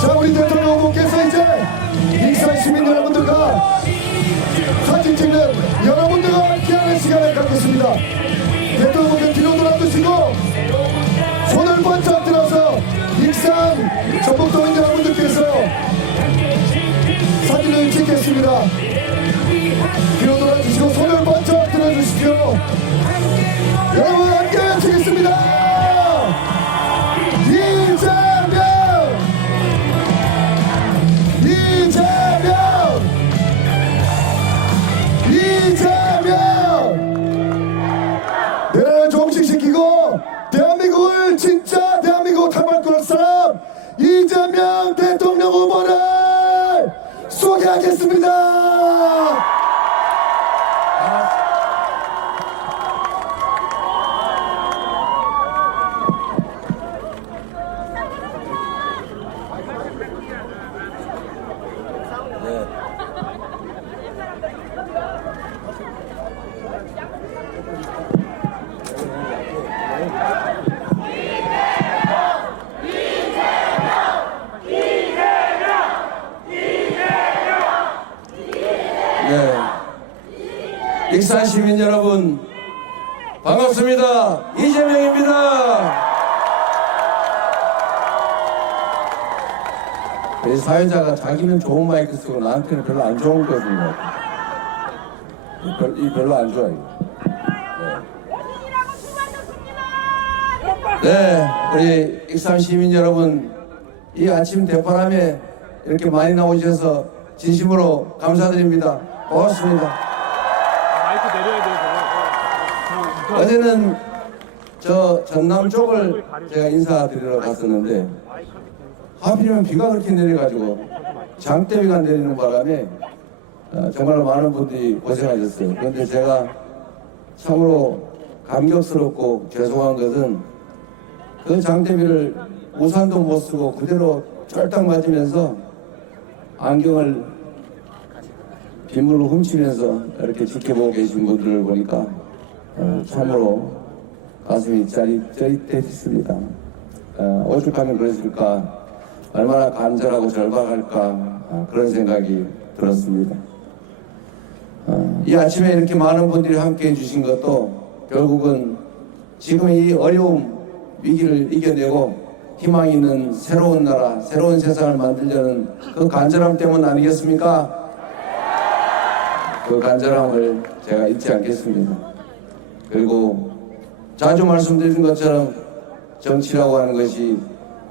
자, 우리 대통령 후보께서 이제 익산 시민 여러분들과 사진 찍는 여러분들과 함께하는 시간을 갖겠습니다. 대통령 후보께 뒤로 돌아주시고 손을 번쩍 들어서 익산 전북도민 여러분들께서 사진을 찍겠습니다. 뒤로 돌아주시고 손을 번쩍 들어주십시오. 여러분 함께 외치겠습니다. 내란을 종식시키고 대한민국을 진짜 대한민국을 탈바꿈할 사람 이재명 대통령 후보를 소개하겠습니다. 익산 시민 여러분 반갑습니다. 이재명입니다. 이 사회자가 자기는 좋은 마이크 쓰고 나한테는 별로 안 좋은 거거든요. 별로 안 좋아요. 네, 우리 익산 시민 여러분, 이 아침 대바람에 이렇게 많이 나오셔서 진심으로 감사드립니다. 고맙습니다. 어제는 저 전남 쪽을 제가 인사드리러 갔었는데 하필이면 비가 그렇게 내려가지고 장대비가 내리는 바람에 정말 많은 분들이 고생하셨어요. 그런데 제가 참으로 감격스럽고 죄송한 것은 그 장대비를 우산도 못 쓰고 그대로 쫄딱 맞으면서 안경을 빗물로 훔치면서 이렇게 지켜보고 계신 분들을 보니까 참으로 가슴이 짜릿했습니다. 오죽하면 그랬을까, 얼마나 간절하고 절박할까, 그런 생각이 들었습니다. 이 아침에 이렇게 많은 분들이 함께 해주신 것도 결국은 지금 이 어려움, 위기를 이겨내고 희망 있는 새로운 나라, 새로운 세상을 만들려는 그 간절함 때문 아니겠습니까? 그 간절함을 제가 잊지 않겠습니다. 그리고 자주 말씀드린 것처럼 정치라고 하는 것이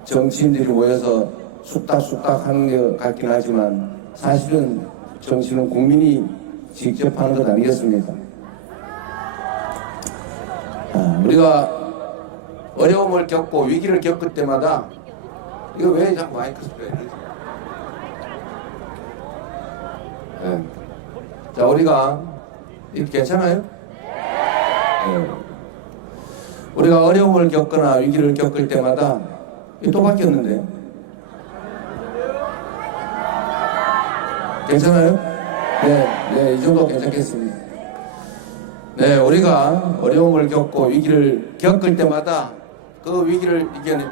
정치인들이 모여서 쑥닥쑥닥 하는 것 같긴 하지만 사실은 정치는 국민이 직접 하는 것 아니겠습니까? 우리가 어려움을 겪고 위기를 겪을 때마다 이거 왜 자꾸 마이크 스프레이 이러지? 네. 자, 우리가 이거 괜찮아요? 네. 우리가 어려움을 겪거나 위기를 겪을 때마다 이거 또 바뀌었는데 괜찮아요? 네, 이 정도 괜찮겠습니다. 네, 우리가 어려움을 겪고 위기를 겪을 때마다 그 위기를 이겨내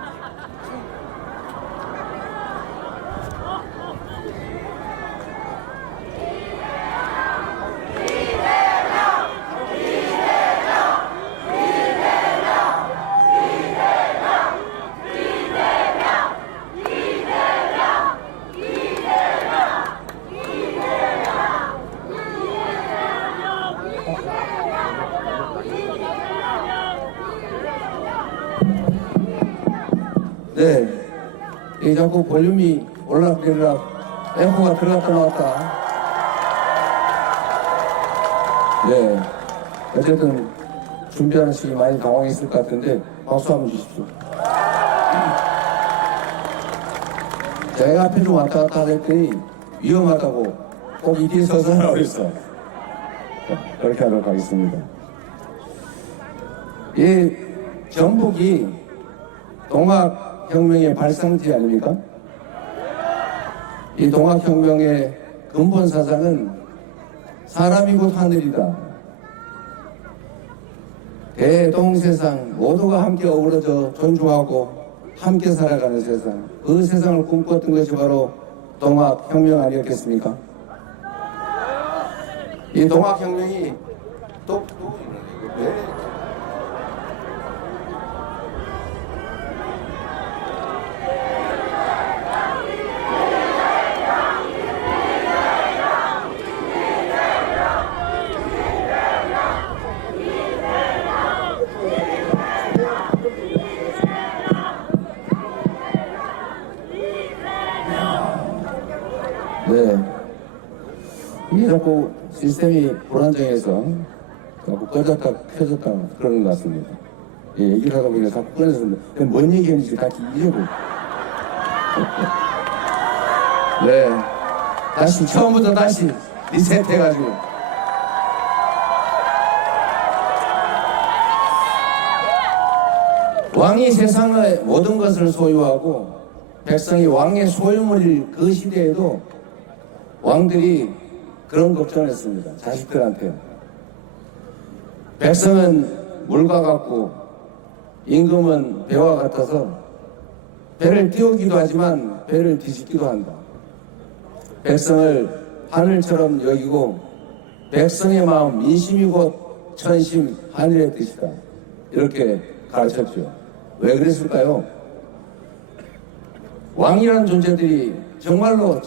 네, 이 자꾸 볼륨이 올라가려라 앰프가 들어갔다 나왔다. 네, 어쨌든 준비하는 시기 많이 당황했을 것 같은데 박수 한번 주십시오. 제가 앞에 좀 왔다 갔다 했더니 위험하다고 꼭 이 뒤에 서서 하라고 그랬어. 그렇게 하도록 하겠습니다. 이 전북이 동학혁명의 발상지 아닙니까? 이 동학혁명의 근본 사상은 사람이 곧 하늘이다. 대동세상 모두가 함께 어우러져 존중하고 함께 살아가는 세상, 그 세상을 꿈꿨던 것이 바로 동학혁명 아니었겠습니까? 이 동학혁명이 또 왜? 네. 이게 자꾸 시스템이 불안정해서 자꾸 꺼졌다 켜졌다 그러는 것 같습니다. 예, 얘기를 하다 보니까 자꾸 꺼졌는데 뭔 얘기했는지 다 잊어버려. 네. 다시 처음부터 다시 리셋해가지고. 왕이 세상의 모든 것을 소유하고 백성이 왕의 소유물일 그 시대에도 왕들이 그런 걱정을 했습니다. 자식들한테. 백성은 물과 같고 임금은 배와 같아서 배를 띄우기도 하지만 배를 뒤집기도 한다. 백성을 하늘처럼 여기고 백성의 마음 민심이 곧 천심 하늘의 뜻이다. 이렇게 가르쳤죠. 왜 그랬을까요? 왕이라는 존재들이 정말로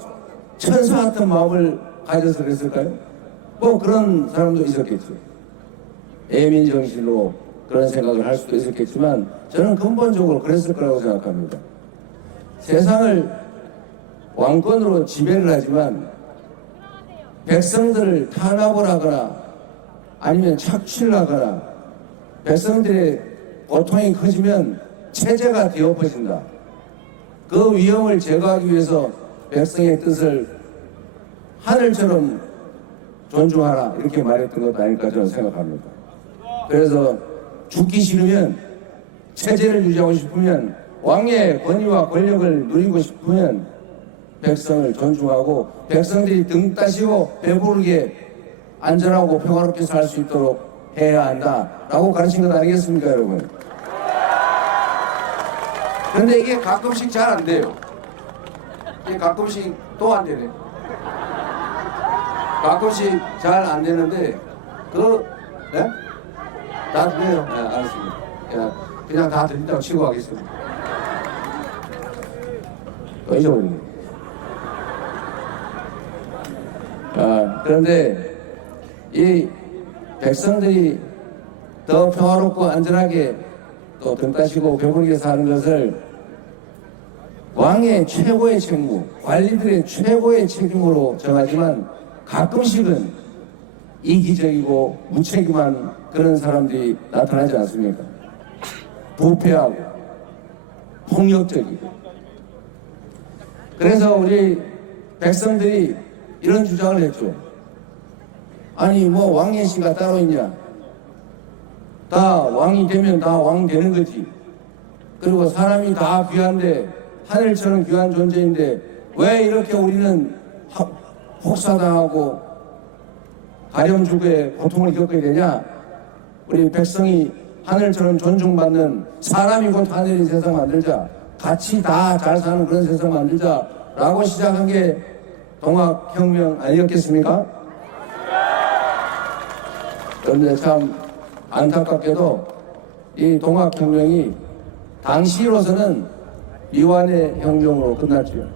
천사 같은 마음을 가져서 그랬을까요? 뭐 그런 사람도 있었겠죠. 애민 정신으로 그런 생각을 할 수도 있었겠지만 저는 근본적으로 그랬을 거라고 생각합니다. 세상을 왕권으로 지배를 하지만 백성들을 탄압을 하거나 아니면 착취를 하거나 백성들의 고통이 커지면 체제가 뒤엎어진다. 그 위험을 제거하기 위해서 백성의 뜻을 하늘처럼 존중하라 이렇게 말했던 것 아닐까 저는 생각합니다. 그래서 죽기 싫으면 체제를 유지하고 싶으면 왕의 권위와 권력을 누리고 싶으면 백성을 존중하고 백성들이 등 따시고 배부르게 안전하고 평화롭게 살 수 있도록 해야 한다라고 가르친 것 아니겠습니까, 여러분? 그런데 이게 가끔씩 잘 안 돼요. 이게 가끔씩 또 안 되네. 가끔씩 잘 안 되는데 네? 다 들려요? 네, 알았습니다. 그냥 다 들린다고 치고 가겠습니다. 또 잊어버리네. 그런데 이 백성들이 더 평화롭고 안전하게 또 등 따시고 배부르게 사는 것을 왕의 최고의 책무, 관리들의 최고의 책임으로 정하지만 가끔씩은 이기적이고 무책임한 그런 사람들이 나타나지 않습니까? 부패하고 폭력적이고. 그래서 우리 백성들이 이런 주장을 했죠. 아니 뭐 왕의 씨가 따로 있냐? 다 왕이 되면 다 왕 되는 거지. 그리고 사람이 다 귀한데 하늘처럼 귀한 존재인데 왜 이렇게 우리는 혹사당하고 가렴주고의 고통을 겪게 되냐? 우리 백성이 하늘처럼 존중받는 사람이 곧 하늘인 세상 만들자. 같이 다 잘 사는 그런 세상 만들자. 라고 시작한 게 동학혁명 아니었겠습니까? 그런데 참 안타깝게도 이 동학혁명이 당시로서는 미완의 혁명으로 끝났죠.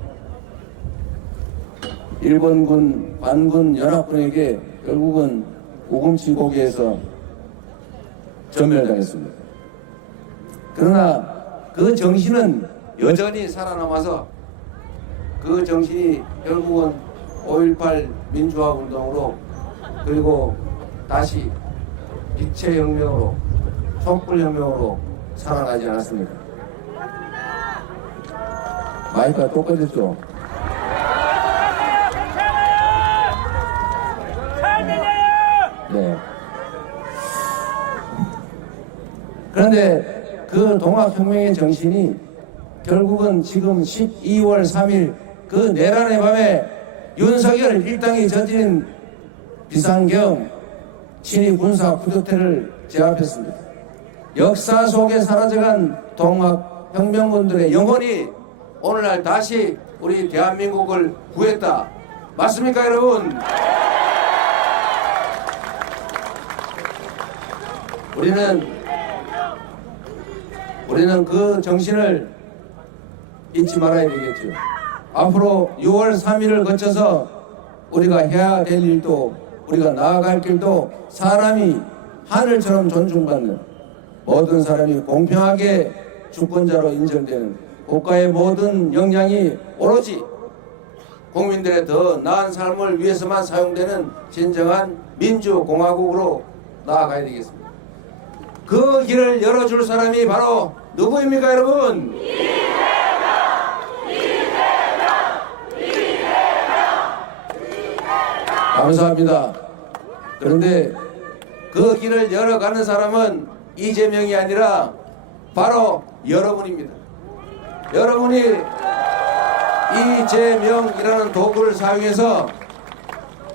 일본군, 반군, 연합군에게 결국은 우금치고기에서 전멸당했습니다. 그러나 그 정신은 여전히 살아남아서 그 정신이 결국은 5.18 민주화운동으로 그리고 다시 빛의 혁명으로 촛불혁명으로 살아나지 않았습니까? 마이크가 또 꺼졌죠? 네. 그런데 그 동학혁명의 정신이 결국은 지금 12월 3일 그 내란의 밤에 윤석열 일당이 저지른 비상경 친위 군사 쿠데타를 제압했습니다. 역사 속에 사라져간 동학혁명군들의 영혼이 오늘날 다시 우리 대한민국을 구했다. 맞습니까, 여러분? 우리는 그 정신을 잊지 말아야 되겠죠. 앞으로 6월 3일을 거쳐서 우리가 해야 될 일도, 우리가 나아갈 길도 사람이 하늘처럼 존중받는, 모든 사람이 공평하게 주권자로 인정되는, 국가의 모든 역량이 오로지 국민들의 더 나은 삶을 위해서만 사용되는 진정한 민주공화국으로 나아가야 되겠습니다. 그 길을 열어줄 사람이 바로 누구입니까, 여러분? 감사합니다. 그런데 그 길을 열어가는 사람은 이재명이 아니라 바로 여러분입니다. 여러분이 이재명이라는 도구를 사용해서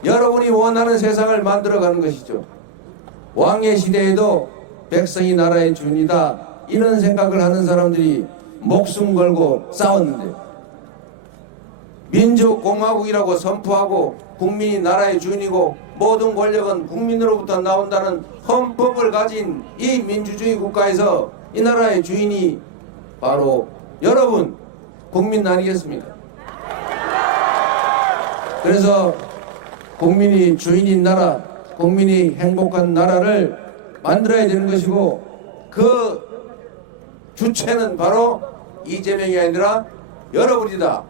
여러분이 원하는 세상을 만들어가는 것이죠. 왕의 시대에도 백성이 나라의 주인이다, 이런 생각을 하는 사람들이 목숨 걸고 싸웠는데, 민주공화국이라고 선포하고 국민이 나라의 주인이고 모든 권력은 국민으로부터 나온다는 헌법을 가진 이 민주주의 국가에서 이 나라의 주인이 바로 여러분, 국민 아니겠습니까? 그래서 국민이 주인인 나라, 국민이 행복한 나라를 만들어야 되는 것이고, 그 주체는 바로 이재명이 아니라 여러분이다.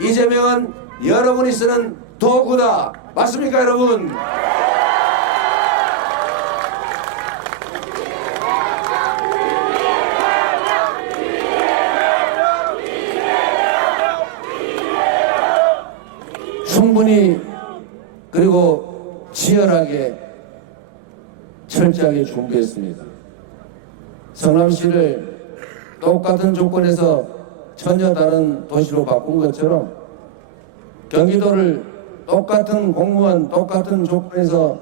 이재명은 여러분이 쓰는 도구다. 맞습니까, 여러분? 충분히 그리고 치열하게 철저하게 준비했습니다. 성남시를 똑같은 조건에서 전혀 다른 도시로 바꾼 것처럼 경기도를 똑같은 공무원, 똑같은 조건에서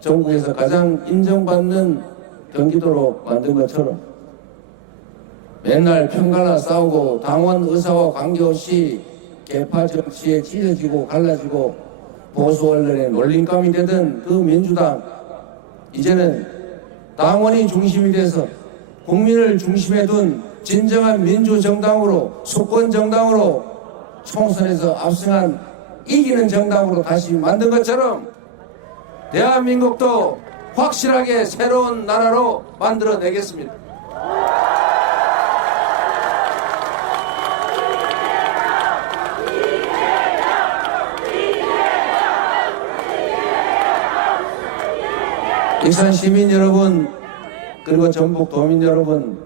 전국에서 가장 인정받는 경기도로 만든 것처럼 맨날 편갈라 싸우고 당원 의사와 관계없이 계파 정치에 찢어지고 갈라지고 보수 언론에 놀림감이 되던 그 민주당, 이제는 당원이 중심이 돼서 국민을 중심에 둔 진정한 민주정당으로, 수권정당으로 총선에서 압승한 이기는 정당으로 다시 만든 것처럼 대한민국도 확실하게 새로운 나라로 만들어내겠습니다. 익산 시민 여러분, 그리고 전북 도민 여러분,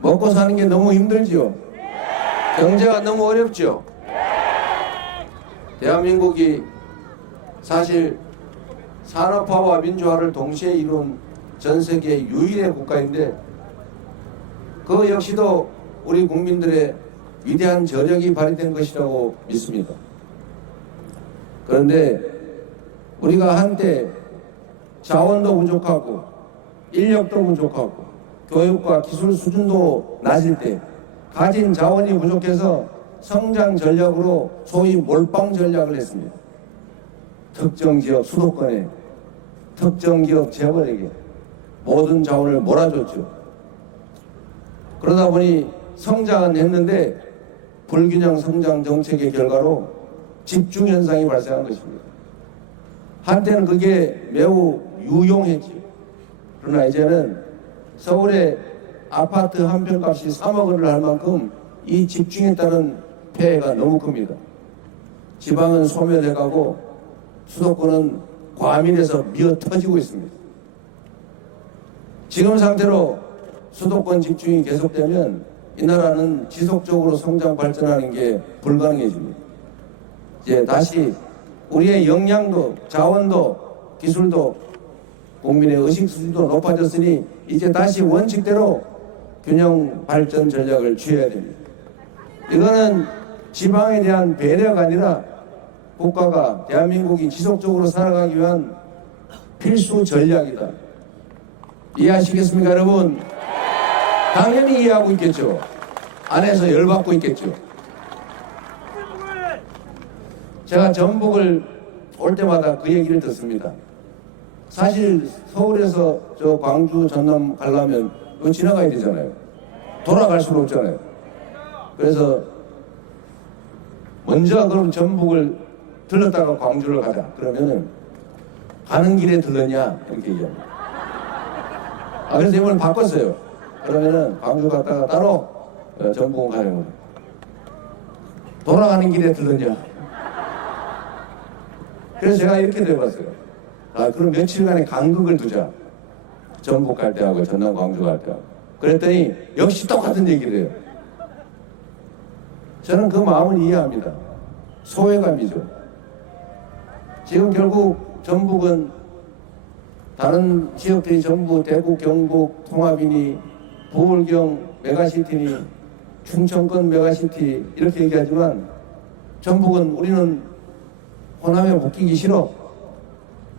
먹고 사는 게 너무 힘들죠? 경제가 너무 어렵죠? 대한민국이 사실 산업화와 민주화를 동시에 이룬 전 세계 유일의 국가인데, 그 역시도 우리 국민들의 위대한 저력이 발휘된 것이라고 믿습니다. 그런데 우리가 한때 자원도 부족하고 인력도 부족하고 교육과 기술 수준도 낮을 때 가진 자원이 부족해서 성장 전략으로 소위 몰빵 전략을 했습니다. 특정 지역 수도권에, 특정 기업 재벌에게 모든 자원을 몰아줬죠. 그러다 보니 성장은 했는데 불균형 성장 정책의 결과로 집중 현상이 발생한 것입니다. 한때는 그게 매우 유용했죠. 그러나 이제는 서울의 아파트 한 평 값이 3억 원을 할 만큼 이 집중에 따른 폐해가 너무 큽니다. 지방은 소멸해가고 수도권은 과민해서 미어 터지고 있습니다. 지금 상태로 수도권 집중이 계속되면 이 나라는 지속적으로 성장 발전하는 게 불가능해집니다. 이제 다시 우리의 역량도, 자원도, 기술도, 국민의 의식 수준도 높아졌으니 이제 다시 원칙대로 균형 발전 전략을 취해야 됩니다. 이거는 지방에 대한 배려가 아니라 국가가, 대한민국이 지속적으로 살아가기 위한 필수 전략이다. 이해하시겠습니까, 여러분? 당연히 이해하고 있겠죠. 안에서 열받고 있겠죠. 제가 전북을 올 때마다 그 얘기를 듣습니다. 사실 서울에서 저 광주, 전남 가려면 이건 지나가야 되잖아요. 돌아갈 수가 없잖아요. 그래서 먼저 그럼 전북을 들렀다가 광주를 가자. 그러면은 가는 길에 들렀냐 이렇게 얘기합니다. 그래서 이번에 바꿨어요. 그러면은 광주 갔다가 따로 전북 가는 거예요. 돌아가는 길에 들렀냐. 그래서 제가 이렇게 돼봤어요. 그럼 며칠간의 간극을 두자. 전북 갈 때하고 전남 광주 갈 때하고. 그랬더니 역시 똑같은 얘기를 해요. 저는 그 마음을 이해합니다. 소외감이죠. 지금 결국 전북은 다른 지역들이 전부 대구, 경북, 통합이니 부울경 메가시티니 충청권 메가시티 이렇게 얘기하지만 전북은 우리는 호남에 묶이기 싫어.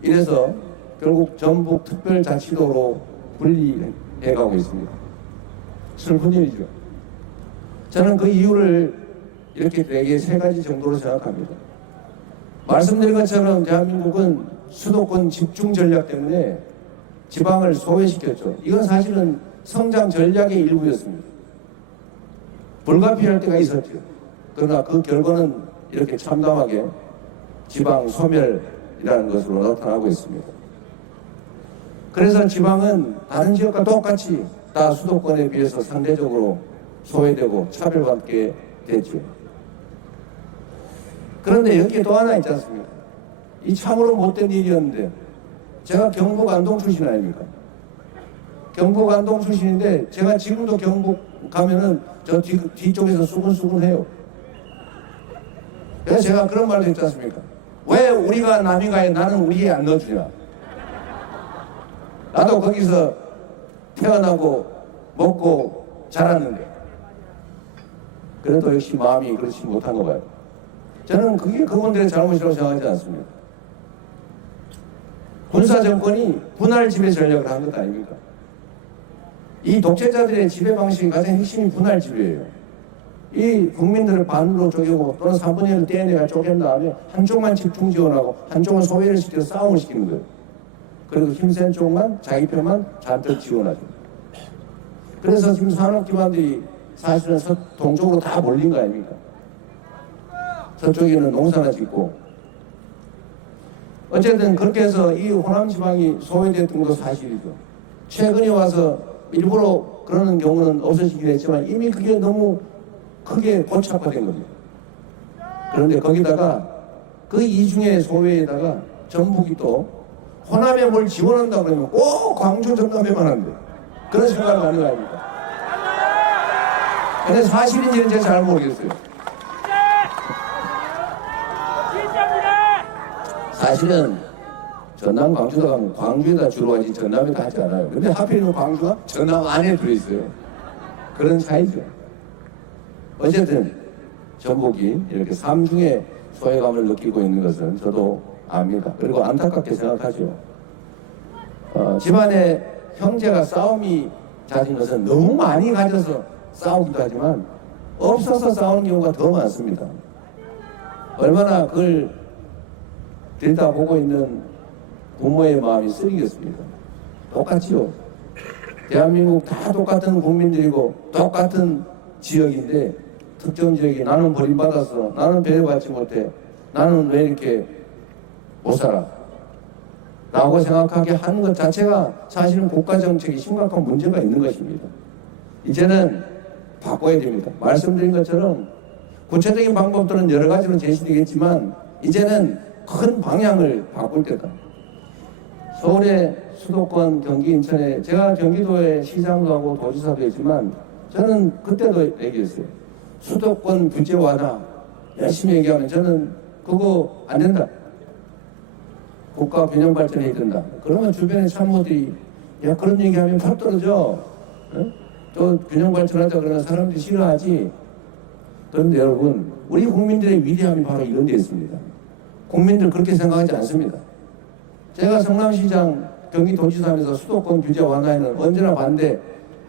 이래서 결국 전북 특별자치도로 분리해가고 있습니다. 슬픈 일이죠. 저는 그 이유를 이렇게 되게 세 가지 정도로 생각합니다. 말씀드린 것처럼 대한민국은 수도권 집중 전략 때문에 지방을 소외시켰죠. 이건 사실은 성장 전략의 일부였습니다. 불가피할 때가 있었죠. 그러나 그 결과는 이렇게 참담하게 지방 소멸이라는 것으로 나타나고 있습니다. 그래서 지방은 다른 지역과 똑같이 다 수도권에 비해서 상대적으로 소외되고 차별받게 됐죠. 그런데 여기에 또 하나 있지 않습니까? 이 참으로 못된 일이었는데 제가 경북 안동 출신 아닙니까? 경북 안동 출신인데 제가 지금도 경북 가면은 저 뒤쪽에서 수근수근해요. 그래서 제가 그런 말도 했지 않습니까? 왜 우리가 남이 가야 나는 우리에 안 넣어주냐? 나도 거기서 태어나고 먹고 자랐는데 그래도 역시 마음이 그렇지 못한 거 봐요. 저는 그게 그분들의 잘못이라고 생각하지 않습니다. 군사정권이 분할 지배 전략을 한 것 아닙니까? 이 독재자들의 지배 방식의 가장 핵심이 분할 지배예요. 이 국민들을 반으로 쪼개고 또는 3분의 1을 떼내야 쪼갠 다음에 한쪽만 집중 지원하고 한쪽은 소외를 시켜서 싸움을 시키는 거예요. 그리고 힘센 쪽만 자기 편만 잔뜩 지원하죠. 그래서 지금 산업기반들이 사실은 동쪽으로 다 몰린 거 아닙니까? 서쪽에는 농사나 짓고 어쨌든 그렇게 해서 이 호남 지방이 소외됐던 것도 사실이죠. 최근에 와서 일부러 그러는 경우는 없어지긴 했지만 이미 그게 너무 크게 고착화된 겁니다. 그런데 거기다가 그 이중의 소외에다가 전북이 또 호남에 뭘 지원한다 그러면 꼭 광주 전남에만 한대. 그런 생각을 하는 거 아닙니까? 근데 사실인지는 제가 잘 모르겠어요. 사실은 전남 광주다 가면 광주에다 주로 가지 전남에다 하지 않아요. 근데 하필이면 광주가 전남 안에 들어있어요. 그런 차이죠. 어쨌든 전북이 이렇게 삼중의 소외감을 느끼고 있는 것은 저도 압니다. 그리고 안타깝게 생각하죠. 집안에 형제가 싸움이 잦은 것은 너무 많이 가져서 싸우기도 하지만 없어서 싸우는 경우가 더 많습니다. 얼마나 그걸 들여다보고 있는 부모의 마음이 쓰리겠습니까? 똑같지요. 대한민국 다 똑같은 국민들이고 똑같은 지역인데 특정 지역이 나는 버림받았어, 나는 배려받지 못해, 나는 왜 이렇게 못 살아 라고 생각하게 하는 것 자체가 사실은 국가정책에 심각한 문제가 있는 것입니다. 이제는 바꿔야 됩니다. 말씀드린 것처럼 구체적인 방법들은 여러 가지로 제시되겠지만 이제는 큰 방향을 바꿀 때다. 서울의 수도권, 경기, 인천에 제가 경기도에 시장도 하고 도지사도 했지만 저는 그때도 얘기했어요. 수도권 규제 완화 열심히 얘기하면 저는 그거 안 된다. 국가 균형 발전해야 된다. 그러면 주변의 참모들이 야 그런 얘기하면 탑 떨어져. 또 균형 발전하자 그러면 사람들이 싫어하지. 그런데 여러분 우리 국민들의 위대함이 바로 이런 데 있습니다. 국민들 그렇게 생각하지 않습니다. 제가 성남시장 경기도지사면서 수도권 규제 완화에는 언제나 반대,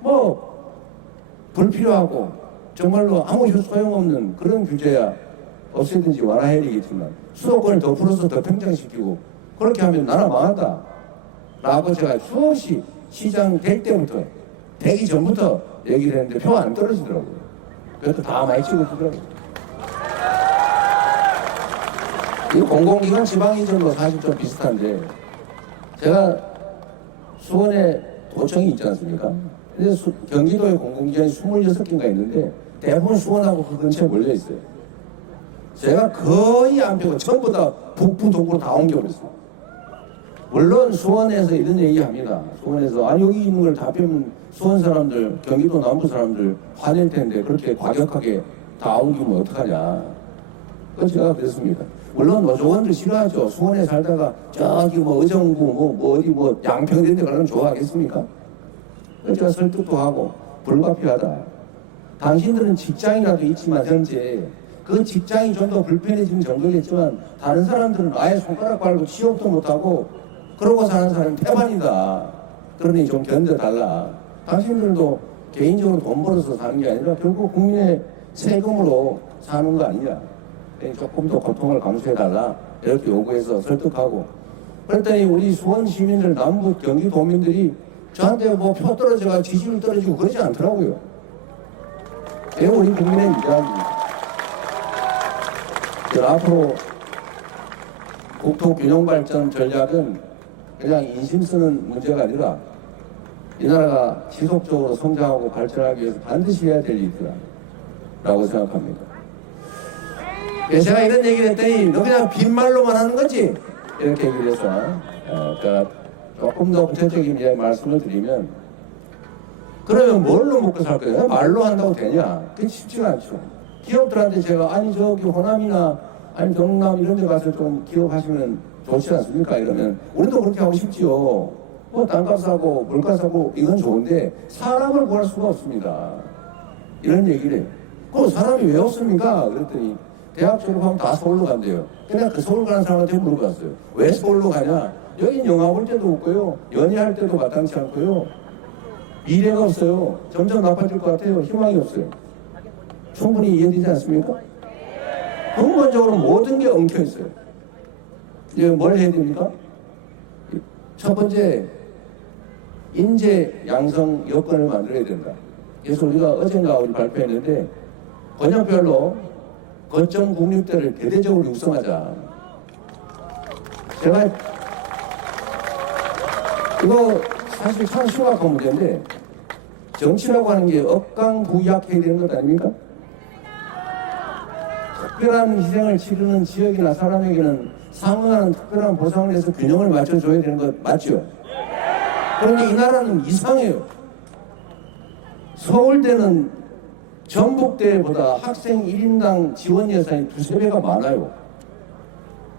뭐 불필요하고 정말로 아무 소용없는 그런 규제야 없애든지 완화해야 되겠지만 수도권을 더 풀어서 더 팽창시키고 그렇게 하면 나라 망한다 라고 제가 수없이 시장 될 때부터 되기 전부터 얘기를 했는데 표가 안 떨어지더라고요. 그래서 다 많이 찍어주더라고요. 이 공공기관 지방이전도 사실 좀 비슷한데 제가 수원에 도청이 있지 않습니까? 근데 경기도에 공공기관이 26개인가 있는데 대부분 수원하고 그 근처에 몰려 있어요. 제가 거의 안 빼고 전부 다 북부 동부로 다 옮겨버렸어요. 물론 수원에서 이런 얘기합니다. 수원에서 여기 있는 걸 다 빼면 수원 사람들, 경기도 남부 사람들 화낼 텐데 그렇게 과격하게 다 옮기면 어떡하냐. 그래서 제가 그랬습니다. 물론 노조원들 싫어하죠. 수원에 살다가 저기 뭐 의정부 어디 양평 이런 데 가려면 좋아하겠습니까? 그래서 제가 설득도 하고 불가피하다. 당신들은 직장이라도 있지만 현재 그 직장이 좀 더 불편해지는 정도겠지만 다른 사람들은 아예 손가락 빨고 취업도 못하고 그러고 사는 사람은 태반이다. 그러니 좀 견뎌달라. 당신들도 개인적으로 돈 벌어서 사는 게 아니라 결국 국민의 세금으로 사는 거 아니냐. 조금 더 고통을 감수해달라. 이렇게 요구해서 설득하고. 그랬더니 우리 수원 시민들, 남부 경기도민들이 저한테 뭐 표 떨어져가 지지율 떨어지고 그러지 않더라고요. 이게 우리 국민의 위대함입니다. 앞으로 국토 균형 발전 전략은 그냥 인심 쓰는 문제가 아니라 이 나라가 지속적으로 성장하고 발전하기 위해서 반드시 해야 될 일이라고 생각합니다. 제가 이런 얘기를 했더니 너 그냥 빈말로만 하는 거지? 이렇게 얘기를 해서 그러니까 조금 더 구체적인 말씀을 드리면 그러면 뭘로 먹고 살 거예요? 말로 한다고 되냐? 그게 쉽지가 않죠. 기업들한테 제가 저기 호남이나 경남 이런 데 가서 좀 기업하시면 좋지 않습니까? 이러면 우리도 그렇게 하고 싶지요. 뭐 땅값 사고 물가 사고 이건 좋은데 사람을 구할 수가 없습니다. 이런 얘기를 해요. 그럼 사람이 왜 없습니까? 그랬더니 대학 졸업하면 다 서울로 간대요. 그냥 그 서울 가는 사람한테 물어봤어요. 왜 서울로 가냐? 여긴 영화 볼 때도 없고요. 연애할 때도 마땅치 않고요. 미래가 없어요. 점점 나빠질 것 같아요. 희망이 없어요. 충분히 이해되지 않습니까? 근본적으로 모든 게 엉켜 있어요. 이제 뭘 해야 됩니까? 첫 번째, 인재 양성 여건을 만들어야 된다. 그래서 우리가 어젠가 우리 발표했는데 권역별로 거점 국립대를 대대적으로 육성하자. 제가 이거 사실 참 심각한 문제인데 정치라고 하는 게 억강부약해야 되는 것 아닙니까? 특별한 희생을 치르는 지역이나 사람에게는 상응하는 특별한 보상을 해서 균형을 맞춰줘야 되는 것 맞죠? 그런데 이 나라는 이상해요. 서울대는 전북대보다 학생 1인당 지원 예산이 2~3배가 많아요.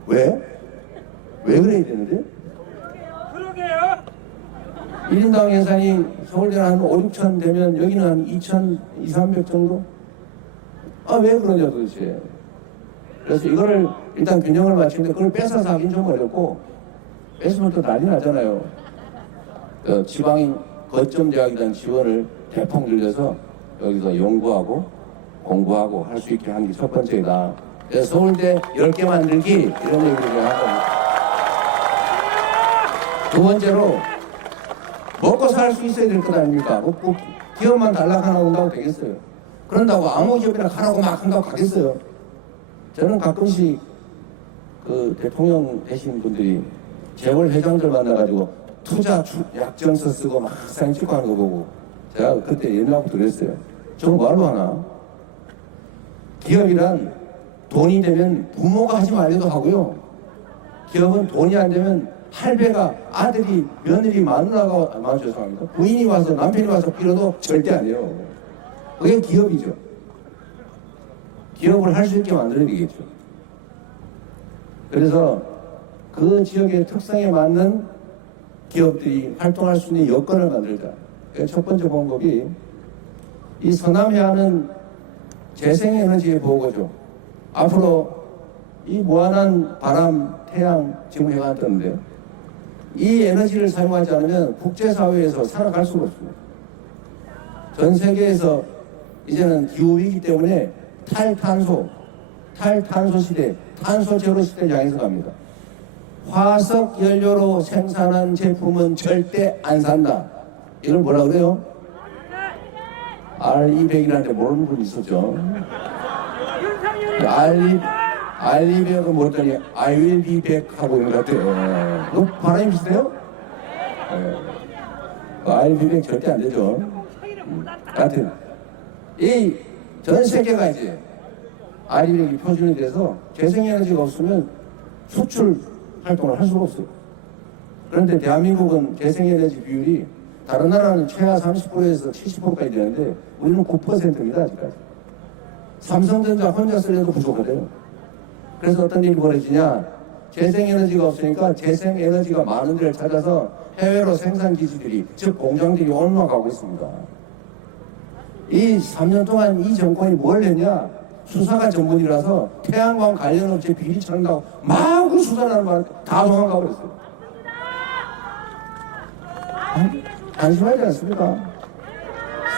왜? 왜 그래야 되는데? 1인당 예산이 서울대는 한 5~6천 되면 여기는 한 2천, 200~300 정도? 왜 그러냐 도대체. 그래서 이거를 일단 균형을 맞추는데 그걸 뺏어서 하긴 좀 어렵고 뺏으면 또 난리 나잖아요. 지방인 거점 대학이라는 지원을 대폭 늘려서 여기서 연구하고 공부하고 할 수 있게 하는 게 첫 번째다. 그래서 서울대 10개 만들기 이런 얘기를 하고 두 번째로 먹고 살 수 있어야 될 것 아닙니까? 기업만 달라하나 온다고 되겠어요. 그런다고 아무 기업이나 가라고 막 한다고 가겠어요. 저는 가끔씩 그 대통령 되신 분들이 재벌 회장들 만나가지고 투자 약정서 쓰고 막 사진 찍고 하는 거 보고 제가 그때 연락하고 그랬어요. 저는 뭐하러 하나? 기업이란 돈이 되면 부모가 하지 말래도 하고요. 기업은 돈이 안 되면 할배가 아들이 며느리 마누라가 죄송합니다. 부인이 와서 남편이 와서 빌어도 절대 안 해요. 그게 기업이죠. 기업을 할 수 있게 만들어야 되겠죠. 그래서 그 지역의 특성에 맞는 기업들이 활동할 수 있는 여건을 만들자. 그러니까 첫 번째 방법이 이 서남해안은 재생에너지의 보고죠. 앞으로 이 무한한 바람, 태양 지금 해가 떴는데 이 에너지를 사용하지 않으면 국제사회에서 살아갈 수가 없습니다. 전 세계에서 이제는 기후위기 때문에 탈탄소 시대, 탄소 제로 시대를 향해서 갑니다. 화석 연료로 생산한 제품은 절대 안 산다. 이걸 뭐라 그래요? R200이라는데 모르는 분 있었죠. R200은 뭐랬더니 I will be back 하고 있는 것 같아요. 너 발음이 비슷해요? R200 절대 안 되죠. 하여튼 이 전 세계가 이제 R200이 표준이 돼서 재생에너지가 없으면 수출 활동을 할 수가 없어요. 그런데 대한민국은 재생에너지 비율이 다른 나라는 최하 30%에서 70%까지 되는데 우리는 9%입니다. 아직까지. 삼성전자 혼자 쓰려도 부족하대요. 그래서 어떤 일이 벌어지냐, 재생에너지가 없으니까 재생에너지가 많은 데를 찾아서 해외로 생산기지들이, 즉 공장들이 옮아가고 있습니다. 이 3년 동안 이 정권이 뭘 했냐, 수사가 전문이라서 태양광 관련 업체 비리 찾는다고 마구 수사하는 말 다 도망가 버렸어요. 안심하지 않습니까?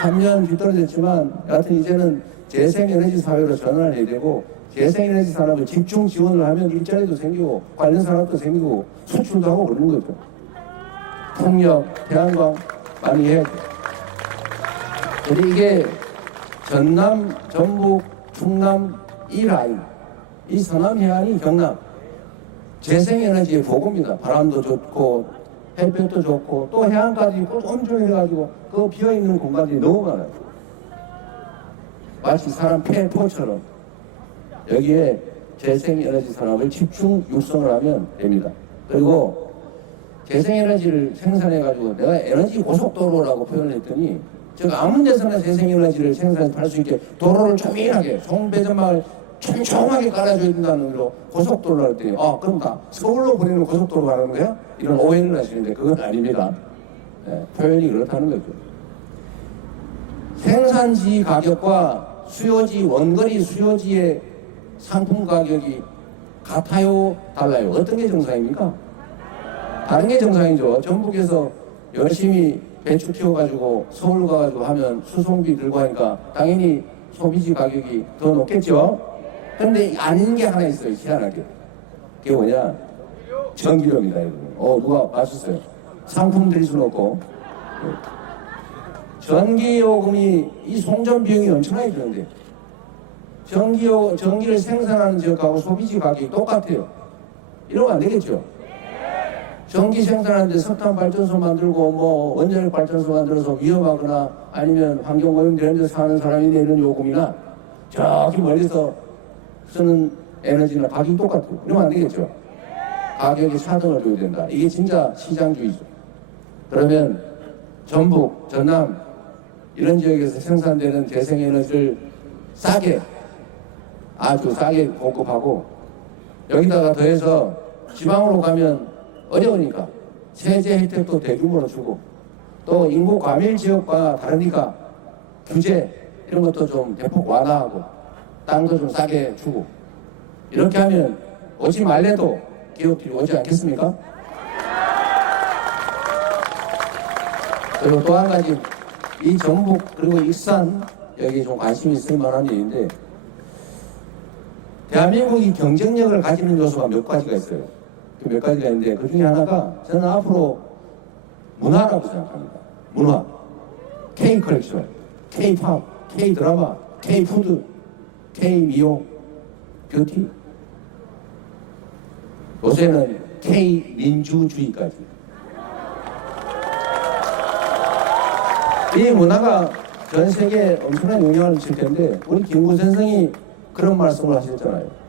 3년 뒤떨어졌지만 여하튼 이제는 재생에너지 사회로 전환을 해야 되고, 재생에너지 산업을 집중 지원을 하면 일자리도 생기고 관련 산업도 생기고 수출도 하고 그러는 거죠. 풍력, 태양광 많이 해야 돼요. 근데 이게 전남, 전북, 충남 이 라인, 이 서남 해안이 경남 재생에너지의 보고입니다. 바람도 좋고 햇볕도 좋고 또 해안까지 엄청 해가지고 그 비어있는 공간들이 너무 많아요. 마치 사람 폐포처럼 여기에 재생에너지 산업을 집중 육성을 하면 됩니다. 그리고 재생에너지를 생산해가지고 내가 에너지 고속도로라고 표현했더니 제가 아무 데서나 재생에너지를 생산할 수 있게 도로를 조밀하게 송배전망을 촘촘하게 깔아줘야 된다는 의미로 고속도로를 했더니 그럼 다 서울로 보내는 고속도로 가는 거야? 이런 오해를 하시는데 그건 아닙니다. 표현이 그렇다는 거죠. 생산지 가격과 수요지, 원거리 수요지의 상품 가격이 같아요? 달라요? 어떤 게 정상입니까? 다른 게 정상이죠. 전북에서 열심히 배추 키워가지고 서울 가가지고 하면 수송비 들고 하니까 당연히 소비지 가격이 더 높겠죠? 그런데 아닌 게 하나 있어요. 희한하게. 그게 뭐냐? 전기료입니다. 누가 맞췄어요? 상품 드릴 수는 없고. 전기요금이 이 송전 비용이 엄청나게 드는데 전기를 생산하는 지역하고 소비지 가격이 똑같아요. 이러면 안 되겠죠? 전기 생산하는데 석탄 발전소 만들고 뭐 원자력 발전소 만들어서 위험하거나 아니면 환경오염되는 데서 사는 사람이 내는 요금이나 저기 멀리서 쓰는 에너지나 가격이 똑같고 이러면 안 되겠죠? 가격이 차등을 줘야 된다. 이게 진짜 시장주의죠. 그러면 전북, 전남 이런 지역에서 생산되는 재생에너지를 싸게, 아주 싸게 공급하고 여기다가 더해서 지방으로 가면 어려우니까 세제 혜택도 대규모로 주고 또 인구 과밀 지역과 다르니까 규제 이런 것도 좀 대폭 완화하고 땅도 좀 싸게 주고 이렇게 하면 오지 말래도 기업들이 오지 않겠습니까? 그리고 또 한 가지 이 전북 그리고 익산 여기 좀 관심이 있을 만한 일인데 대한민국이 경쟁력을 가지는 요소가 몇 가지가 있어요. 그 몇 가지가 있는데 그 중에 하나가 저는 앞으로 문화라고 생각합니다. 문화, K-컬처, K-팝, K-드라마, K-푸드, K-미용, 뷰티 요새는 K-민주주의까지 이 문화가 전 세계에 엄청난 영향을 미칠 텐데 우리 김구 선생이 그런 말씀을 하셨잖아요.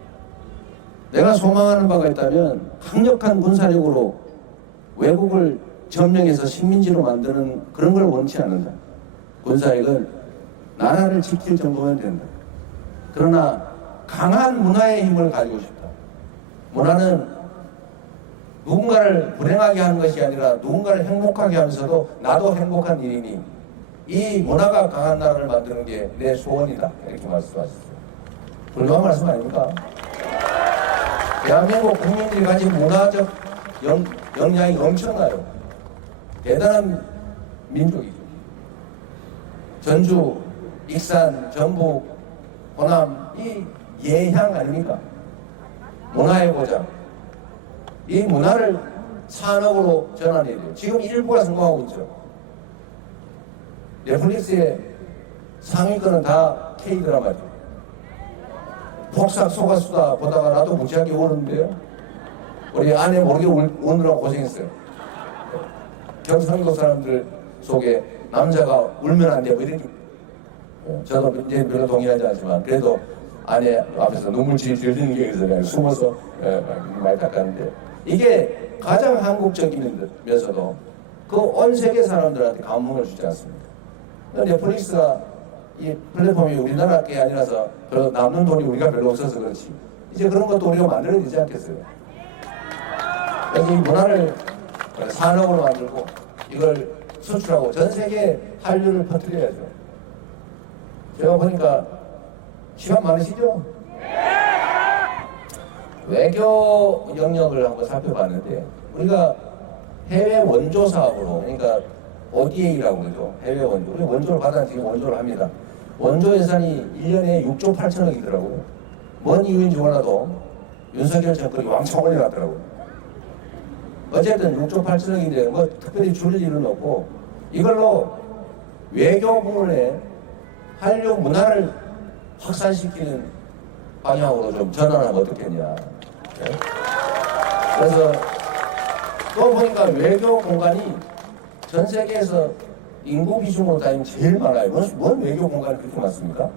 내가 소망하는 바가 있다면 강력한 군사력으로 외국을 점령해서 식민지로 만드는 그런 걸 원치 않는다. 군사력은 나라를 지킬 정도면 된다. 그러나 강한 문화의 힘을 가지고 싶다. 문화는 누군가를 불행하게 하는 것이 아니라 누군가를 행복하게 하면서도 나도 행복한 일이니 이 문화가 강한 나라를 만드는 게 내 소원이다. 이렇게 말씀하셨어요. 훌륭한 말씀 아닙니까? 대한민국 국민들이 가진 문화적 역량이 엄청나요. 대단한 민족이죠. 전주, 익산, 전북, 호남, 이 예향 아닙니까? 문화의 고장. 이 문화를 산업으로 전환해야 돼요. 지금 일부가 성공하고 있죠. 넷플릭스의 상위권은 다 K-드라마죠. 폭삭 속았수다 보다가 나도 무지하게 울었는데요. 우리 아내 모르게 우느라고 고생했어요. 경상도 사람들 속에 남자가 울면 안 돼요. 이런 저도 이제 별로 동의하지 않지만 그래도 아내 앞에서 눈물 질질 흘리는 게 있어서 그냥 숨어서 말 닦았는데 이게 가장 한국적이면서도 그 온 세계 사람들한테 감흥을 주지 않습니다. 넷플릭스가 이 플랫폼이 우리나라 게 아니라서 별로 남는 돈이 우리가 별로 없어서 그렇지 이제 그런 것도 우리가 만들어야 되지 않겠어요? 그래서 이 문화를 산업으로 만들고 이걸 수출하고 전 세계 한류를 퍼뜨려야죠. 제가 보니까 시간 많으시죠? 외교 영역을 한번 살펴봤는데 우리가 해외 원조 사업으로 그러니까 ODA라고 그러죠. 해외 원조. 우리 원조를 받아 지금 원조를 합니다. 원조 예산이 1년에 6조 8천억이더라고요. 뭔 이유인지 몰라도 윤석열 정권이 왕창 올려놨더라고요. 어쨌든 6조 8천억인데 뭐 특별히 줄일 일은 없고 이걸로 외교 부문에 한류 문화를 확산시키는 방향으로 좀 전환하면 어떻겠냐. 네? 그래서 또 보니까 외교 공간이 전 세계에서 인구 비중으로 따지면 제일 많아요. 뭔 외교 공간이 그렇게 많습니까?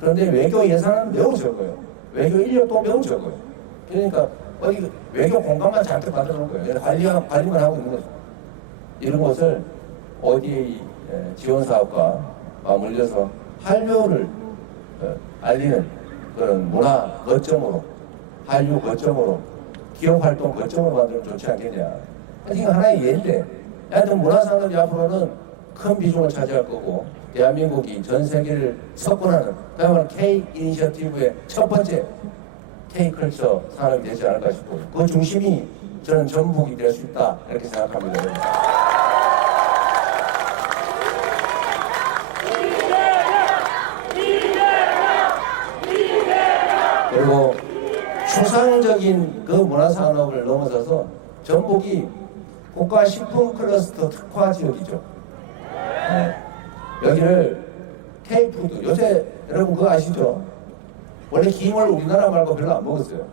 그런데 외교 예산은 매우 적어요. 외교 인력도 매우 적어요. 그러니까 어디 외교 공간만 잔뜩 만들어 놓은 거예요. 관리만 하고 있는 거죠. 이런 것을 ODA 지원 사업과 맞물려서 한류를 알리는 그런 문화 거점으로, 한류 거점으로, 기업 활동 거점으로 만들면 좋지 않겠냐. 지금 하나의 예인데, 하여튼 문화산업이 앞으로는 큰 비중을 차지할 거고, 대한민국이 전 세계를 석권하는, 그야말로 K 이니셔티브의 첫 번째 K-컬처 산업이 되지 않을까 싶고, 그 중심이 저는 전북이 될 수 있다, 이렇게 생각합니다. 그리고 추상적인 그 문화산업을 넘어서서 전북이 국가식품 클러스터 특화 지역이죠. 네. 여기를 K푸드, 요새 여러분 그거 아시죠? 원래 김을 우리나라 말고 별로 안 먹었어요.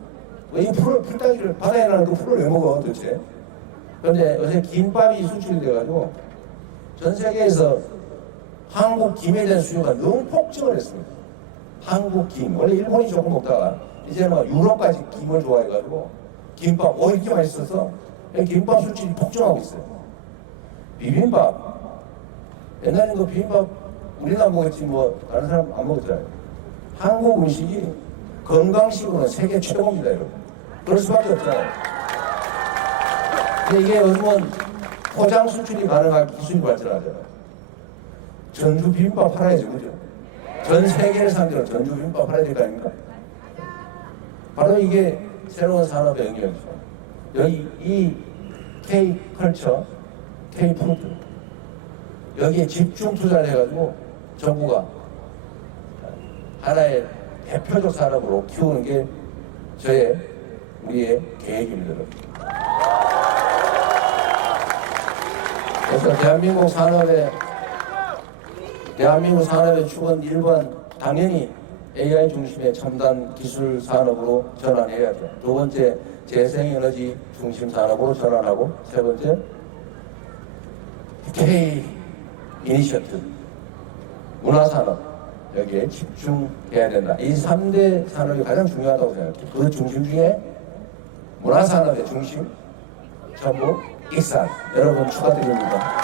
왜 이 풀따기를 바다에 나는 그 풀을 왜 먹어 도대체? 그런데 요새 김밥이 수출이 돼가지고 전 세계에서 한국 김에 대한 수요가 너무 폭증을 했습니다. 한국 김, 원래 일본이 조금 먹다가 이제 막 유럽까지 김을 좋아해가지고 김밥, 이렇게 맛있어서 김밥 수출이 폭증하고 있어요. 비빔밥, 옛날에는 그 비빔밥 우리나 먹었지 뭐 다른 사람 안 먹었잖아요. 한국 음식이 건강식으로는 세계 최고입니다, 여러분. 그럴 수밖에 없잖아요. 근데 이게 요즘은 포장 수출이 가능한 기술이 발전하잖아요. 전주 비빔밥 팔아야죠, 그죠? 전 세계를 상대로 전주 비빔밥 팔아야 될 거 아닙니까? 바로 이게 새로운 산업의 영역이죠. 여기 이 K-컬처, K-푸드 여기에 집중 투자를 해가지고 정부가 하나의 대표적 산업으로 키우는 게 우리의 계획입니다. 그래서 대한민국 산업의 축은 1번 당연히 AI 중심의 첨단 기술 산업으로 전환해야죠. 두 번째 재생에너지 중심 산업으로 전환하고 세 번째 K 이니셔티브 문화산업 여기에 집중해야 된다. 이 3대 산업이 가장 중요하다고 생각해요. 그 중심 중에 문화산업의 중심 전북 익산 여러분 축하드립니다.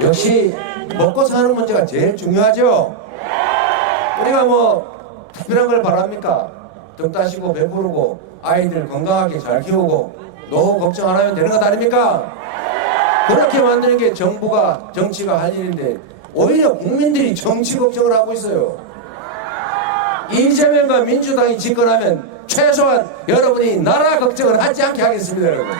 역시 먹고 사는 문제가 제일 중요하죠. 우리가 뭐 특별한 걸 바랍니까? 등 따시고 배부르고 아이들 건강하게 잘 키우고 노후 걱정 안 하면 되는 것 아닙니까? 그렇게 만드는 게 정치가 할 일인데 오히려 국민들이 정치 걱정을 하고 있어요. 이재명과 민주당이 집권하면 최소한 여러분이 나라 걱정을 하지 않게 하겠습니다, 여러분.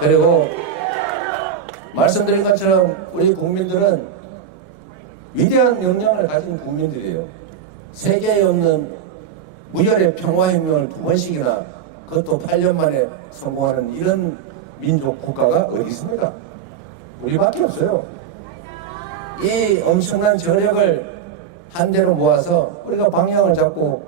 그리고 말씀드린 것처럼 우리 국민들은 위대한 역량을 가진 국민들이에요. 세계에 없는 무혈의 평화혁명을 2번씩이나 그것도 8년 만에 성공하는 이런 민족 국가가 어디 있습니까? 우리밖에 없어요. 이 엄청난 저력을 한데로 모아서 우리가 방향을 잡고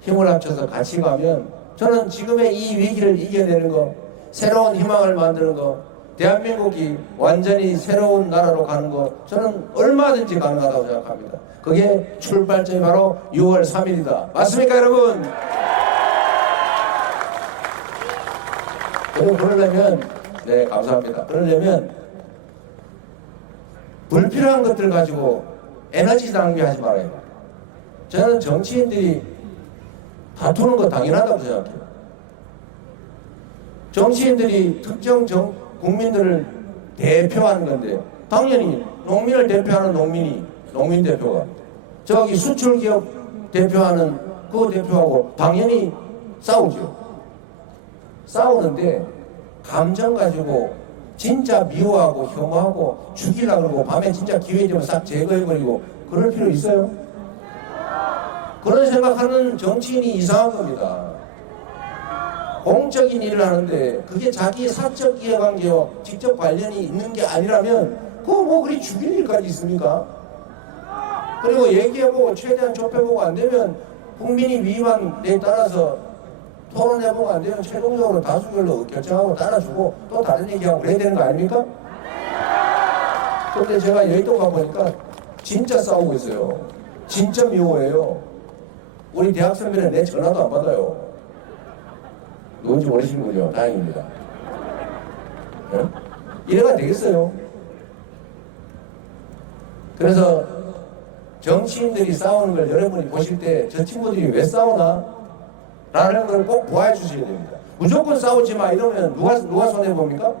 힘을 합쳐서 같이 가면 저는 지금의 이 위기를 이겨내는 거, 새로운 희망을 만드는 거, 대한민국이 완전히 새로운 나라로 가는 거 저는 얼마든지 가능하다고 생각합니다. 그게 출발점이 바로 6월 3일이다. 맞습니까, 여러분? 그러려면, 네, 감사합니다. 그러려면 불필요한 것들 가지고 에너지 낭비하지 말아요. 저는 정치인들이 다투는 거 당연하다고 생각해요. 정치인들이 특정 국민들을 대표하는 건데 당연히 농민을 대표하는 농민 대표가 저기 수출기업 대표하는 그 대표하고 당연히 싸우죠. 싸우는데 감정 가지고 진짜 미워하고 혐오하고 죽이려고 그러고 밤에 진짜 기회 되면 싹 제거해버리고 그럴 필요 있어요? 그런 생각하는 정치인이 이상한 겁니다. 공적인 일을 하는데 그게 자기 사적 이해관계와 직접 관련이 있는 게 아니라면 그거 뭐 그리 죽일 일까지 있습니까? 그리고 얘기해보고 최대한 좁혀보고 안 되면 국민이 위임한 데 따라서 토론해보고 안 되면 최종적으로 다수결로 결정하고 따라주고 또 다른 얘기하고 그래야 되는 거 아닙니까? 근데 제가 여의도 가보니까 진짜 싸우고 있어요. 진짜 미워해요. 우리 대학 선배는 내 전화도 안 받아요. 누군지 모르시는군요. 다행입니다. 네? 이래가 되겠어요. 그래서 정치인들이 싸우는 걸 여러분이 보실 때 저 친구들이 왜 싸우나? 라는 걸 꼭 보아해 주셔야 됩니다. 무조건 싸우지 마 이러면 누가 손해봅니까?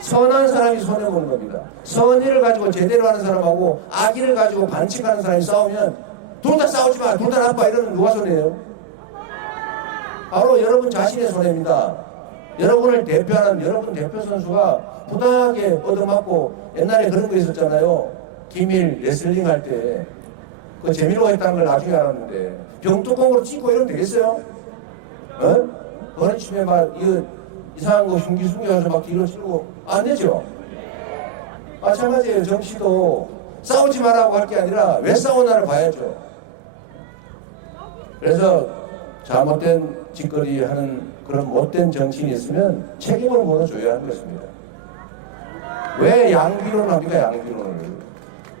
선한 사람이 손해보는 겁니다. 선의를 가지고 제대로 하는 사람하고 악의를 가지고 반칙하는 사람이 싸우면 둘 다 싸우지 마, 둘 다 나빠 이러면 누가 손해예요? 바로 여러분 자신의 손해입니다. 여러분을 대표하는 여러분 대표 선수가 부당하게 얻어맞고 옛날에 그런 거 있었잖아요. 기밀 레슬링 할 때 그 재미로 했다는 걸 나중에 알았는데 병뚜껑으로 찍고 이러면 되겠어요? 어? 어느 쯤에 막 이상한 거 숨겨서 막 뒤로 치고 안 되죠? 마찬가지예요. 정치도 싸우지 말라고 할 게 아니라 왜 싸우나를 봐야죠. 그래서 잘못된 짓거리 하는 그런 못된 정치인이 있으면 책임을 물어줘야 하는 것입니다. 왜 양비론을 합니까? 양비론을.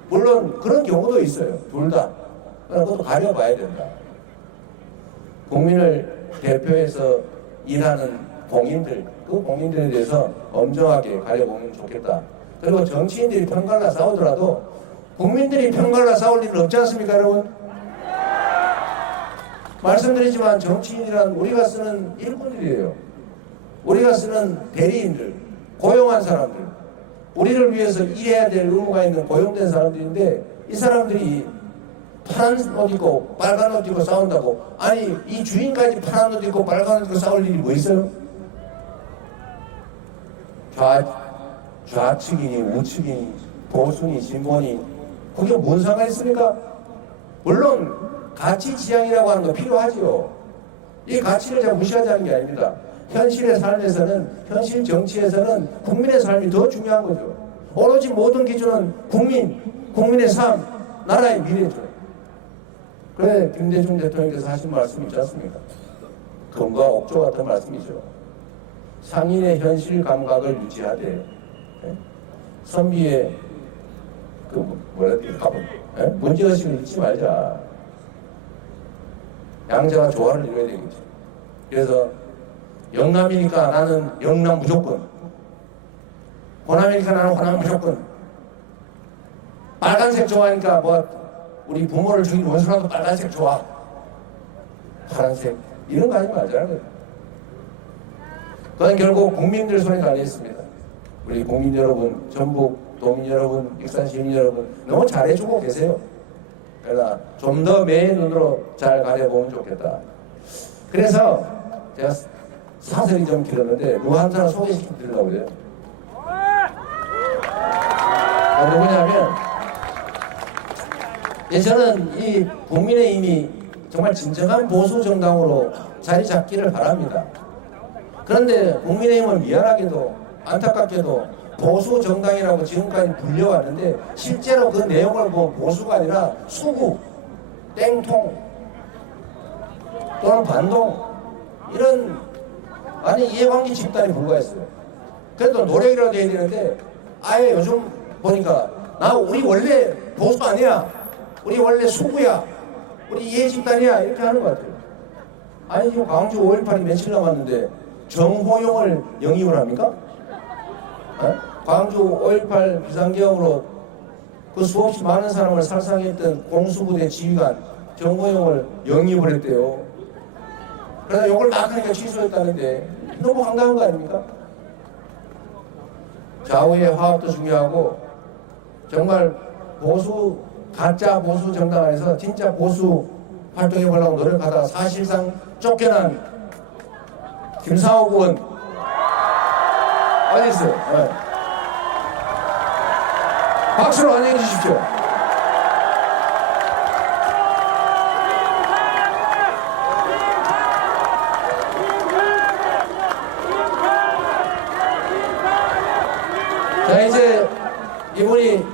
물론 그런 경우도 있어요. 둘 다. 그것도 가려봐야 된다. 국민을 대표해서 일하는 공인들, 그 공인들에 대해서 엄정하게 가려보면 좋겠다. 그리고 정치인들이 편갈라 싸우더라도 국민들이 편갈라 싸울 일은 없지 않습니까, 여러분? 말씀드리지만 정치인이란 우리가 쓰는 일꾼들이에요. 우리가 쓰는 대리인들, 고용한 사람들, 우리를 위해서 일해야 될 의무가 있는 고용된 사람들인데 이 사람들이 파란 옷 입고 빨간 옷 입고 싸운다고 아니 이 주인까지 파란 옷 입고 빨간 옷 입고 싸울 일이 뭐 있어요? 좌측이니 우측이니 보수니 진보니 그게 뭔 상관이 있습니까? 물론 가치 지향이라고 하는 거 필요하지요. 이 가치를 제가 무시하자는 게 아닙니다. 현실의 삶에서는 현실 정치에서는 국민의 삶이 더 중요한 거죠. 오로지 모든 기준은 국민의 삶, 나라의 미래죠. 그래 김대중 대통령께서 하신 말씀이 있지 않습니까? 금과 옥조 같은 말씀이죠. 상인의 현실 감각을 유지하되 선비의 문제의식을 잊지 말자. 양자가 조화를 이뤄야 되겠죠. 그래서 영남이니까 나는 영남 무조건, 호남이니까 나는 호남 무조건, 빨간색 좋아하니까 뭐 우리 부모를 죽인 원수라도 빨간색 좋아, 파란색 이런 거 하지 말자는 거예요. 그건 결국 국민들 손에 달려 있습니다. 우리 국민 여러분, 전북 도민 여러분, 익산 시민 여러분 너무 잘해주고 계세요. 그러나 좀 더 매의 눈으로 잘 가려보면 좋겠다. 그래서 제가 사설이 좀 길었는데 누구 한 사람 소개시켜 드리려고 그래요. 누구냐면 저는 이 국민의힘이 정말 진정한 보수 정당으로 자리 잡기를 바랍니다. 그런데 국민의힘은 미안하게도 안타깝게도 보수 정당이라고 지금까지 불려왔는데 실제로 그 내용을 보면 보수가 아니라 수구, 땡통 또는 반동 이런 아니 이해관계 집단에 불과했어요. 그래도 노력이라도 해야 되는데 아예 요즘 보니까 우리 원래 보수 아니야, 우리 원래 수구야, 우리 이해 집단이야 이렇게 하는 것 같아요. 아니 지금 광주 5.18이 며칠 남았는데 정호용을 영입을 합니까? 광주 5.18 비상계엄으로 그 수없이 많은 사람을 살상했던 공수부대 지휘관 정호용을 영입을 했대요. 그래서 욕을 막 하니까 취소했다는데 너무 황당한 거 아닙니까? 좌우의 화합도 중요하고 정말 보수 가짜 보수 정당 안에서 진짜 보수 활동해 보려고 노력하다가 사실상 쫓겨난 김상호 의원 어디 있어요? 네. 박수로 환영해 주십시오. 자, 이제 이분이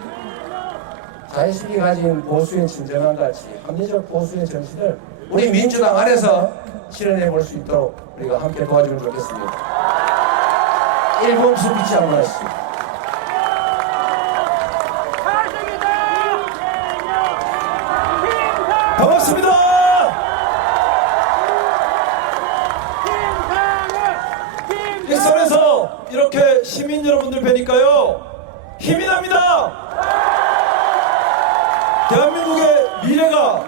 자신이 가진 보수의 진정한 가치, 합리적 보수의 정신을 우리 민주당 안에서 실현해 볼 수 있도록 우리가 함께 도와주면 좋겠습니다. 1분 숨기지 않고 하시죠. 반갑습니다. 익산에서 이렇게 시민 여러분들 뵈니까요 힘이 납니다. 대한민국의 미래가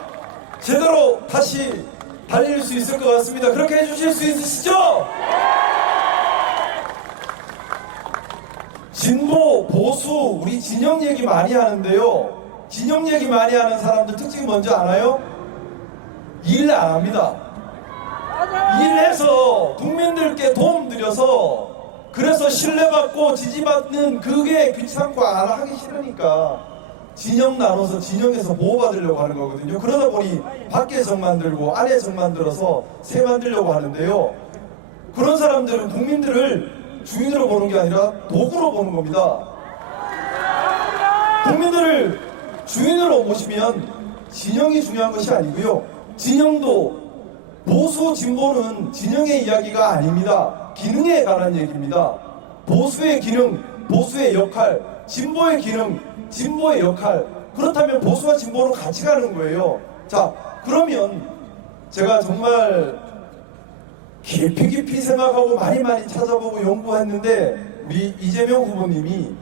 제대로 다시 달릴 수 있을 것 같습니다. 그렇게 해주실 수 있으시죠? 진보, 보수, 우리 진영 얘기 많이 하는데요. 진영 얘기 많이 하는 사람들 특징이 뭔지 알아요? 일 안 합니다. 일해서 국민들께 도움 드려서 그래서 신뢰받고 지지받는 그게 귀찮고 안 하기 싫으니까 진영 나눠서 진영에서 보호받으려고 하는 거거든요. 그러다 보니 밖에 정 만들고 안에 정 만들어서 새 만들려고 하는데요. 그런 사람들은 국민들을 주인으로 보는 게 아니라 도구로 보는 겁니다. 국민들을 주인으로 모시면 진영이 중요한 것이 아니고요. 진영도 보수 진보는 진영의 이야기가 아닙니다. 기능에 관한 얘기입니다. 보수의 기능, 보수의 역할, 진보의 기능, 진보의 역할. 그렇다면 보수와 진보는 같이 가는 거예요. 자, 그러면 제가 정말 깊이 생각하고 많이 찾아보고 연구했는데 우리 이재명 후보님이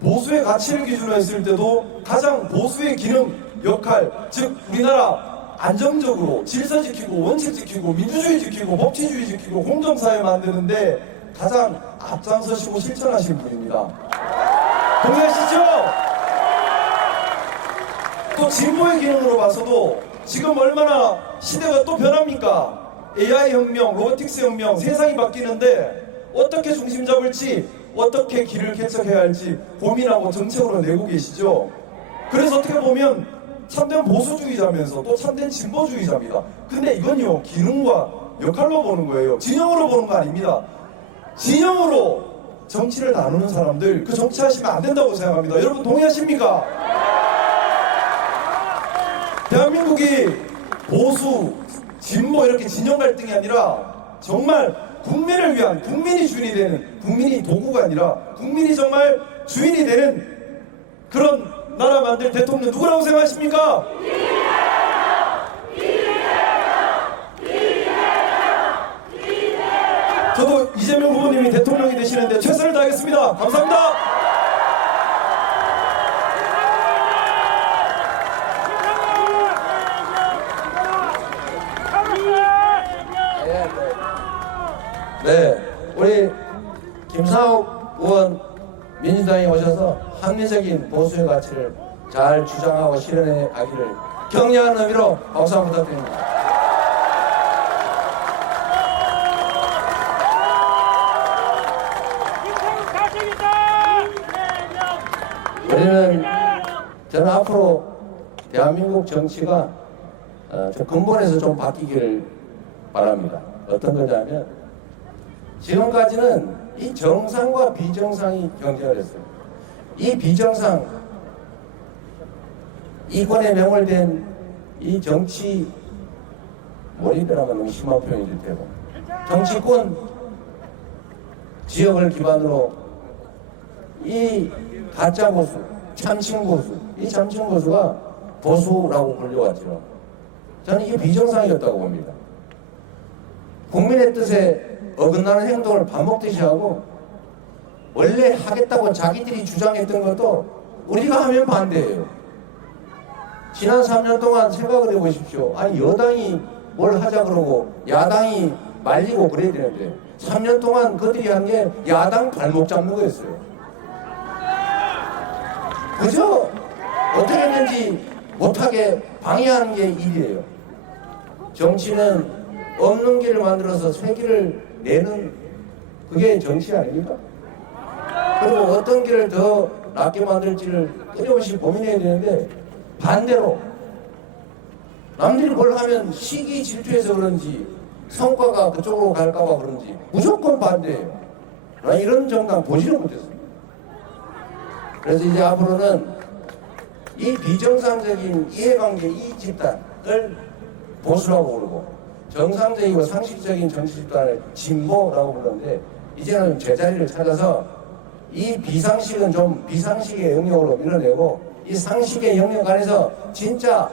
보수의 가치를 기준으로 했을 때도 가장 보수의 기능, 역할, 즉 우리나라 안정적으로 질서 지키고 원칙 지키고 민주주의 지키고 법치주의 지키고 공정사회 만드는데 가장 앞장서시고 실천하신 분입니다. 동의하시죠? 또 진보의 기능으로 봐서도 지금 얼마나 시대가 또 변합니까? AI 혁명, 로보틱스 혁명, 세상이 바뀌는데 어떻게 중심 잡을지 어떻게 길을 개척해야 할지 고민하고 정책으로 내고 계시죠. 그래서 어떻게 보면 참된 보수주의자면서 또 참된 진보주의자입니다. 근데 이건요 기능과 역할로 보는 거예요. 진영으로 보는 거 아닙니다. 진영으로 정치를 나누는 사람들 그 정치하시면 안 된다고 생각합니다. 여러분 동의하십니까? 대한민국이 보수, 진보 이렇게 진영 갈등이 아니라 정말 국민을 위한 국민이 주인이 되는 국민이 도구가 아니라 국민이 정말 주인이 되는 그런 나라 만들 대통령 누구라고 생각하십니까? 저도 이재명 후보님이 대통령이 되시는데 최선을 다하겠습니다. 감사합니다. 민주당에 오셔서 합리적인 보수의 가치를 잘 주장하고 실현해 가기를 격려하는 의미로 박수 한번 부탁드립니다. 저는 앞으로 대한민국 정치가 좀 근본에서 좀 바뀌기를 바랍니다. 어떤 거냐면 지금까지는 이 정상과 비정상이 경쟁을 했어요. 이 비정상, 이권에 매몰된 이 정치 몰입이라면 너무 심한 표현이 될 테고, 정치권 지역을 기반으로 이 가짜 보수, 참칭 보수, 이 참칭 보수가 보수라고 불려왔죠. 저는 이게 비정상이었다고 봅니다. 국민의 뜻에 어긋나는 행동을 밥 먹듯이 하고, 원래 하겠다고 자기들이 주장했던 것도 우리가 하면 반대예요. 지난 3년 동안 생각을 해보십시오. 아니, 여당이 뭘 하자 그러고 야당이 말리고 그래야 되는데 3년 동안 그들이 한 게 야당 발목 잡는 거였어요. 그저 어떻게 했는지 못하게 방해하는 게 일이에요. 정치는 없는 길을 만들어서 새 길을 내는, 그게 정치 아닙니까? 그리고 어떤 길을 더 낫게 만들지를 끊임없이 고민해야 되는데, 반대로 남들이 뭘 하면 시기 질투해서 그런지 성과가 그쪽으로 갈까봐 그런지 무조건 반대예요. 나 이런 정당 보지를 못했어요. 그래서 이제 앞으로는 이 비정상적인 이해관계, 이 집단을 보수라고 부르고, 정상적이고 상식적인 정치 집단을 진보라고 부르는데, 이제는 제자리를 찾아서 이 비상식은 좀 비상식의 영역으로 밀어내고, 이 상식의 영역 안에서 진짜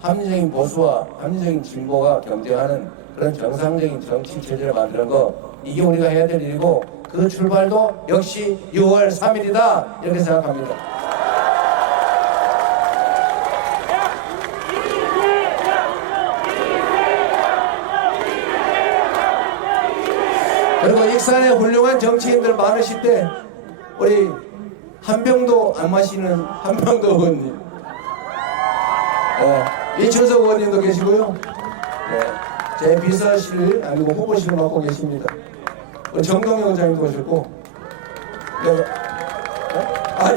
합리적인 보수와 합리적인 진보가 경쟁하는 그런 정상적인 정치 체제를 만드는 거, 이게 우리가 해야 될 일이고, 그 출발도 역시 6월 3일이다 이렇게 생각합니다. 그리고 익산에 훌륭한 정치인들 많으실 때 우리 한 병도 안 마시는 한병도 의원님, 이춘석 의원님도 계시고요. 제 비서실 아니고 후보실을 맡고 계십니다. 정동영 의장님도 오셨고,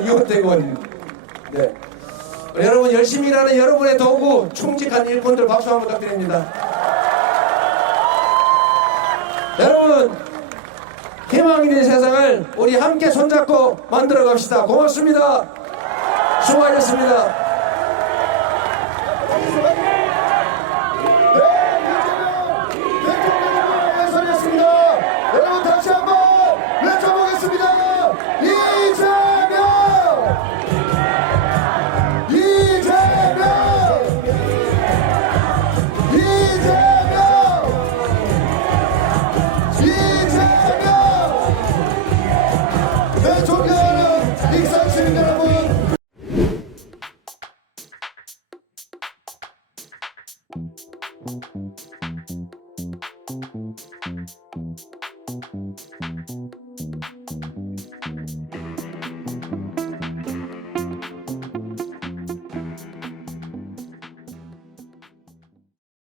이호택 의원님. 네. 여러분, 열심히 일하는 여러분의 도구, 충직한 일꾼들 박수 한번 부탁드립니다. 여러분, 희망 있는 세상을 우리 함께 손잡고 만들어 갑시다. 고맙습니다. 수고하셨습니다.